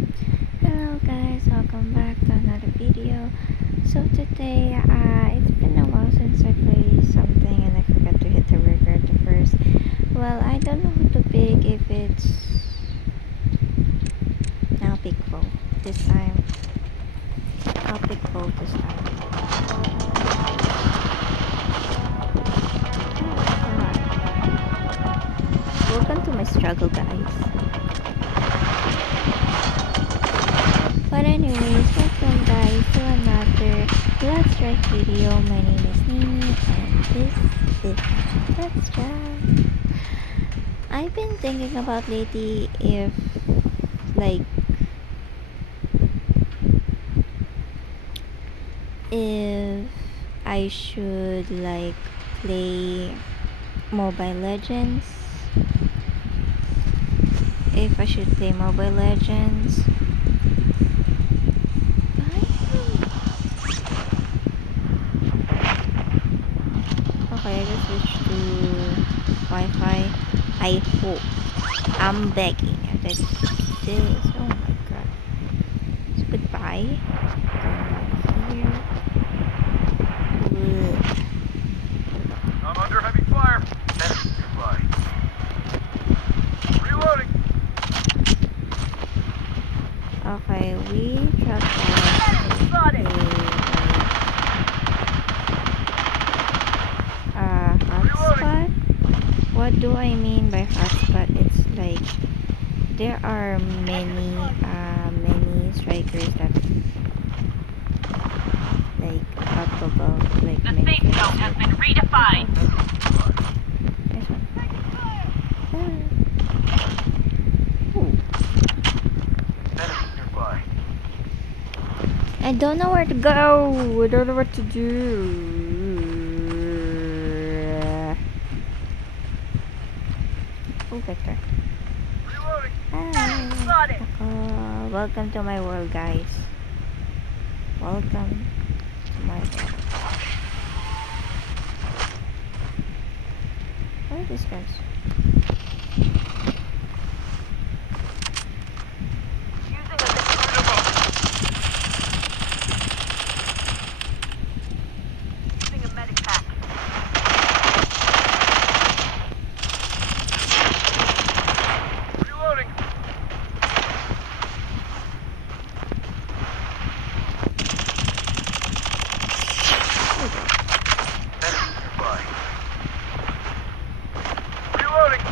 Hello guys, welcome back to another video. So today, it's been a while since I played something and I forgot to hit the record first. Well, I don't know who to pick, if it's... I'll pick Bo this time. I'll pick Bo this time. Oh, welcome to my struggle, guys. But anyways, welcome guys to another Let's Try video. My name is Nini and this is Let's Try. I've been thinking about lately if I should play Mobile Legends. If I should play Mobile Legends. Okay, I just switched to Wi-Fi. I hope. I'm begging that this. Oh my god. So goodbye. Going down here. I'm under heavy fire. Enemy nearby. Reloading. Okay, we dropped hotspot. What do I mean by hotspot? It's like there are many strikers that up above The safe zone has been redefined. Nice one. Enemy nearby. I don't know where to go. I don't know what to do. Oh, Victor. Reloading. Spotted. Welcome to my world, guys. Welcome to my world. Where are these guys? Using a medic pack. Reloading. Enemy nearby. Reloading.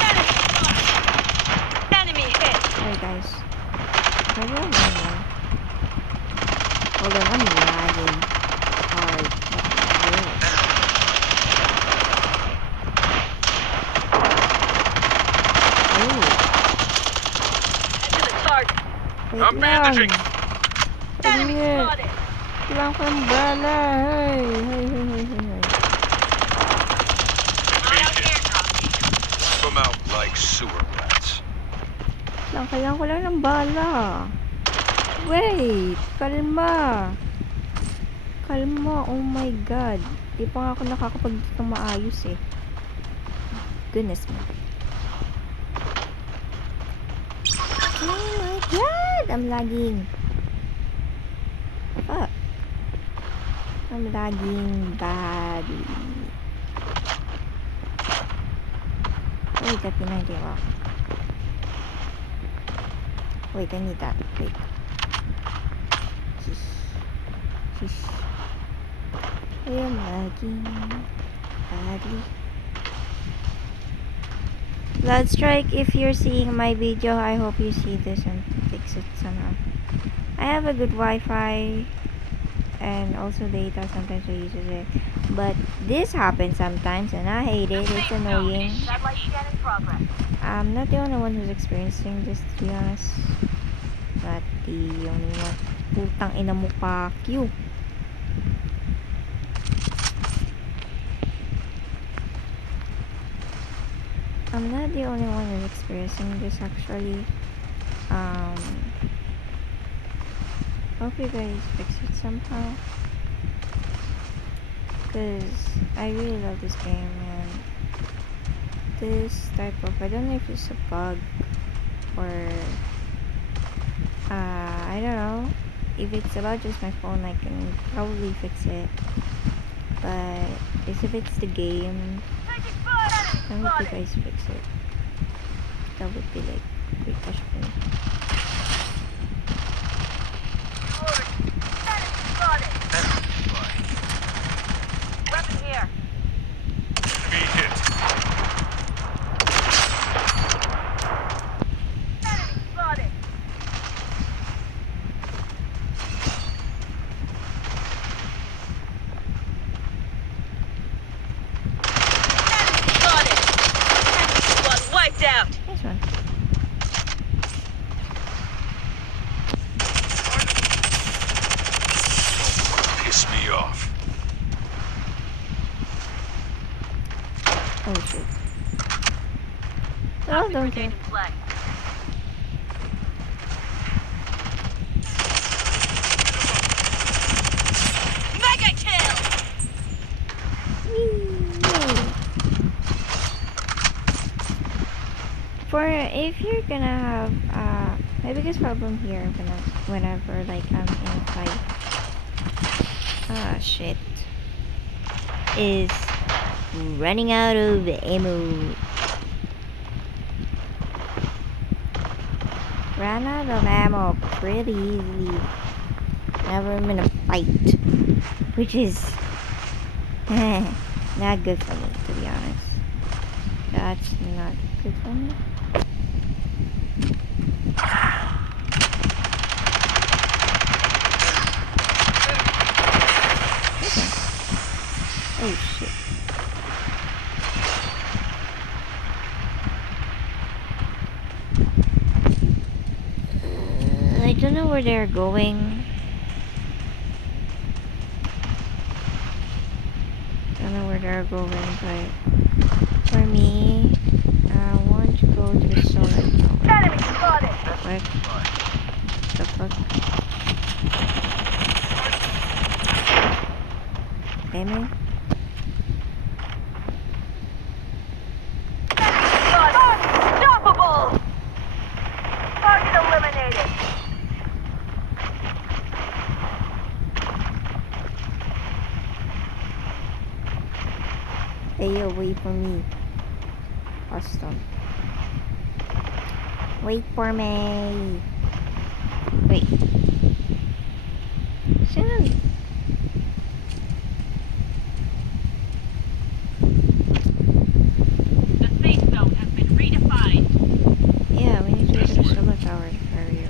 Enemy. Enemy hit. Hey guys. Where do I run now? Hold on, I'm lagging hard. To the target. Wait I'm bandaging. Enemy Wait. spotted. Kailangan ko ng bala. Hey. Ground airdrop. Come out like sewer rats. Kailangan ko lang ng bala. Wait. Kalma. Oh my god. Di pa nga ako nakakapag-dito maayos eh. Goodness me. Oh my god! I'm lagging. Fuck. I'm lagging badly. Wait, that P90 rock. Wait, I need that. Wait. Sheesh. I am lagging badly. Blood Strike, if you're seeing my video, I hope you see this and fix it somehow. I have a good Wi-Fi and also data, sometimes I use it, but this happens sometimes and I hate it. It's annoying. Satellite scan in progress. I'm not the only one who's experiencing this, to be honest. Not the only one. Putang ina mo pa, Q. I'm not the only one who's experiencing this actually. Hope you guys fix it somehow. Because I really love this game, and this type of, I don't know if it's a bug or I don't know. If it's about just my phone, I can probably fix it. But if it's the game, Taking fire! I hope you guys fix it. That would be like great question for me. Enemy spotted! Enemy spotted. Weapon here. Enemy hit. Enemy spotted! Enemy spotted! Enemy squad wiped out! Nice one. Piss me off. Oh shoot. Oh, don't care. Grenade in play. Mega kill! For if you're gonna have my biggest problem here whenever like I'm in a fight, shit, is running out of ammo. Ran out of ammo pretty easily whenever I'm in a fight, which is not good for me, to be honest. That's not good for me. Oh shit. I don't know where they're going. Don't know where they're going, but for me, I want to go to the solar tower. Enemy spotted! What the fuck? Aiming? Unstoppable! Target eliminated! Stay away from me. Awesome. Wait for me. Wait. Soon. The safe zone has been redefined. Yeah, we need to go to the solar tower area.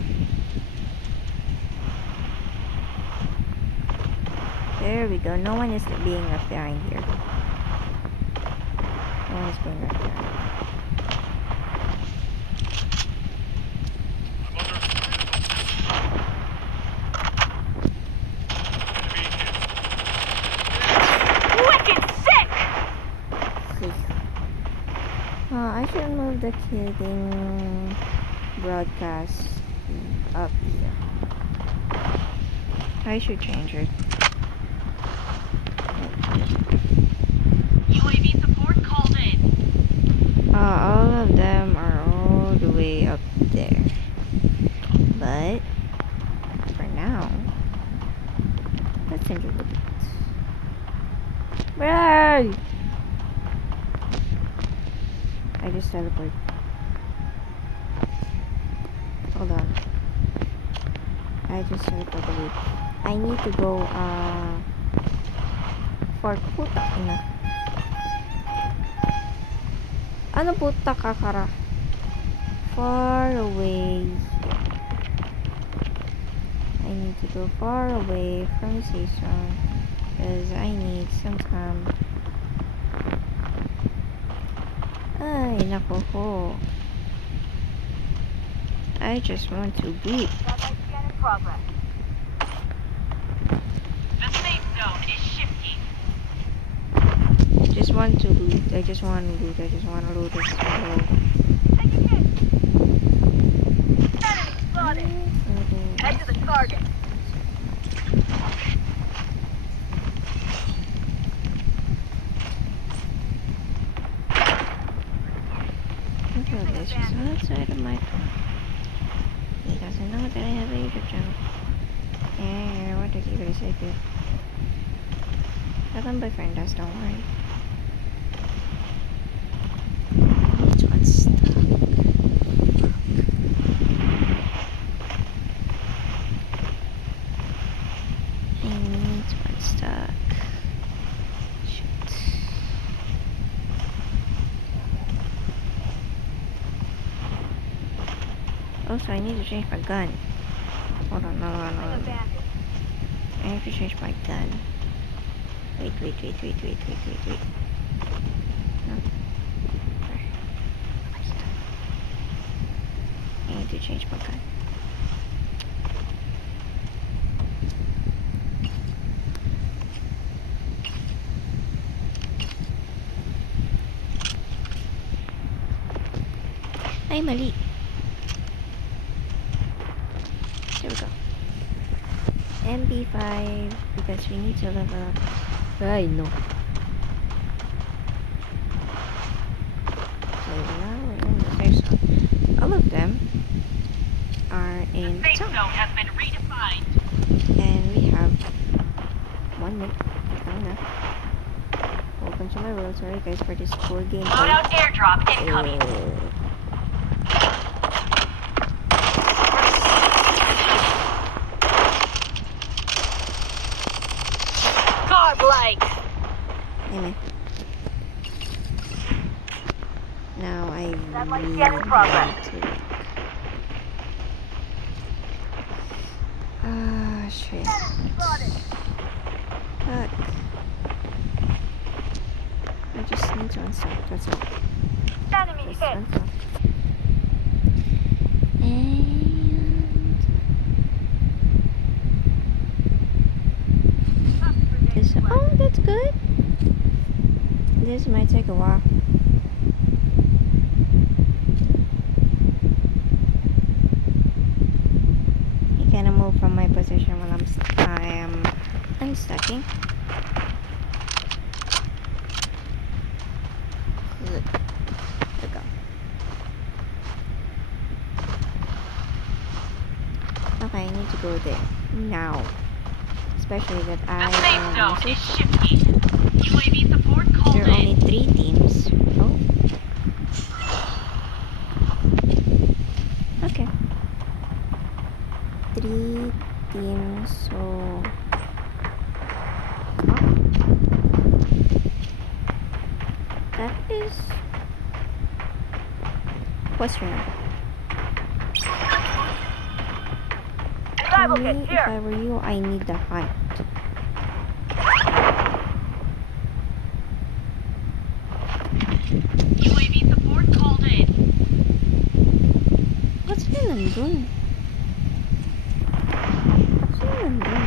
There we go. No one is being left behind here. No one is being left behind. Wicked sick! I should move the killing broadcast up here. I should change it. UAV support called in. All of them are all the way up there. But for now, let's enter the bit. Where? I just teleported. Hold on. I just teleported. I need to go for putak ina. Ano putak kakara? Far away. I need to go far away from the station because I need some time. Ay, nako ho. I just want to beat. Satellite scan in progress. The safe zone is shifting. I just want to loot. I just want to loot. I just want to loot this world. Take a hit. Enemy spotted. Head to the target. So this is outside of my phone. He doesn't know that I have a YouTube channel. Yeah, what did you gonna say, dude? Have my boyfriend does, don't worry. This one's stuck. And this one's stuck. Shoot. Also, I need to change my gun. Hold on, hold on, hold on. I have to change my gun. Wait. No. There. I need to change my gun. Ay, mali. There we go. MP5 because we need to level up. Ay, no. So now we're in the safe zone. All of them are in Safe top. zone has been redefined. And we have 1 minute. Enough. Welcome to my world. Sorry guys for this poor game. Loadout airdrop incoming. Godlike. Anyway. Now I Satellite really scan in progress. want to look. Ah, shit. Fuck. I just need to unstuck, that's all. Enemy Just hit. unstuck. And this, oh, that's good. This might take a while. You cannot move from my position while I am unstucking. Good. There we go. Okay, I need to go there now. Especially that I The safe am zone is safe. shifting. UAV support called There are in. only 3 teams. Oh. Okay. 3 teams, so... That is... question. Survival kit If here. I were you, I need the hunt. UAV support called in. What's yun nandun? What's yun nandun?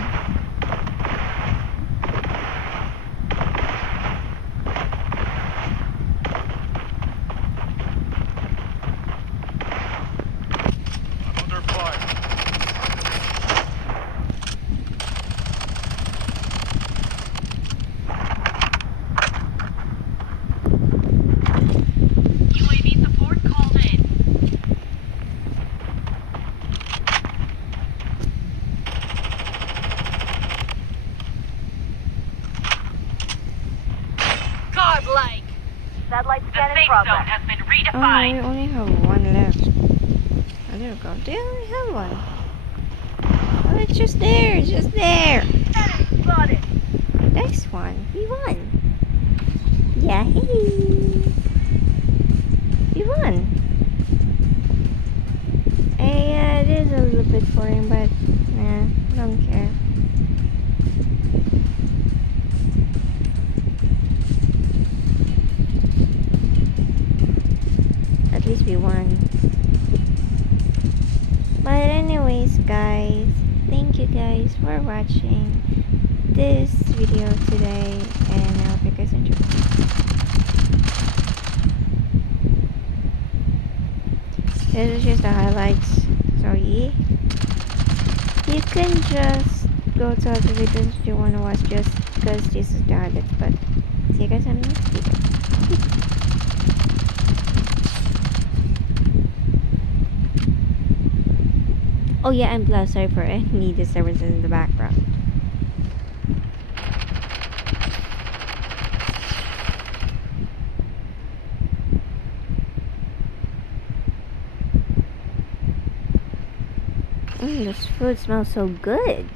I'm under fire. UAV support called in. Godlike. Satellite scan in progress. The safe zone has been Oh, we redefined. only have 1 left. Oh, there we go. They only have 1. Oh, it's just there. It's just there. Enemy spotted. Next one. We won. Yay! We won. Yeah, it is a little bit boring, but don't care. At least we won. But anyways, guys, thank you guys for watching this video today, and I hope you guys enjoyed. This is just the highlights. So yeah, you can just go to other videos if you want to watch, just because this is the highlights. But see you guys on the next video. Oh yeah, and plus, sorry for any disturbances in the background. This food smells so good.